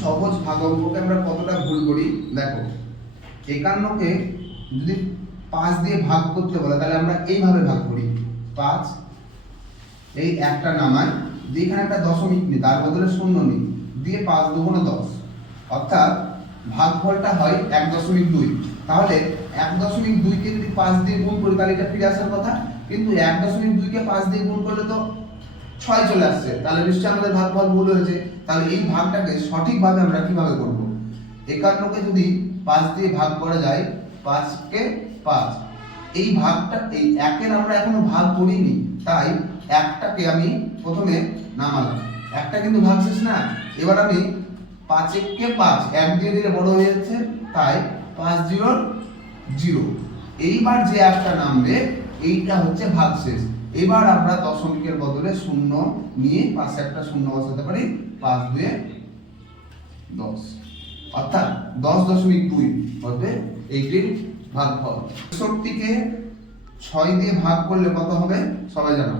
সহজ ভাগ অঙ্ককে আমরা কতটা ভুল করি দেখো। 51কে যদি 5 দিয়ে ভাগ করতে বলে তাহলে আমরা এইভাবে ভাগ করি, 5 এই একটা নামাই দিয়ে এখানে একটা দশমিক নিই, তার বদলে শূন্য নিই, দিয়ে 5 দুগুণে 10, অর্থাৎ ভাগফলটা হয় 1.2। তাহলে 1.2কে যদি 5 দিয়ে গুণ করি তাহলে এটা ফিরে আসার কথা, কিন্তু 1.2কে 5 দিয়ে গুণ করলে তো 6 চলে আসছে, তাহলে নিশ্চয়ই আমাদের ভাগফল ভুল হয়েছে। তাহলে এই ভাগটাকে সঠিকভাবে আমরা কিভাবে করব? 51কে যদি 5 দিয়ে ভাগ করা যায়, 5কে 5, এই ভাগটা এই একের আমরা এখনো ভাগ করিনি, তাই একটাকে আমি প্রথমে নামালাম, একটা কিন্তু ভাগ শেষ না। এবার আমি 5কে 5 এক দিয়ে দিলে বড় হয়ে যাচ্ছে, তাই 5 0 0। এইবার যে একটা নামবে এইটা হচ্ছে ভাগশেষ। এবার আমরা দশমিকের বদলে শূন্য নিয়ে পাশে একটা শূন্য বসাতে পারি, 5 2 10, অর্থাৎ 10.2 হবে এইটির ভাগফল। ৬৬কে 6 দিয়ে ভাগ করলে কত হবে সবাই জানো?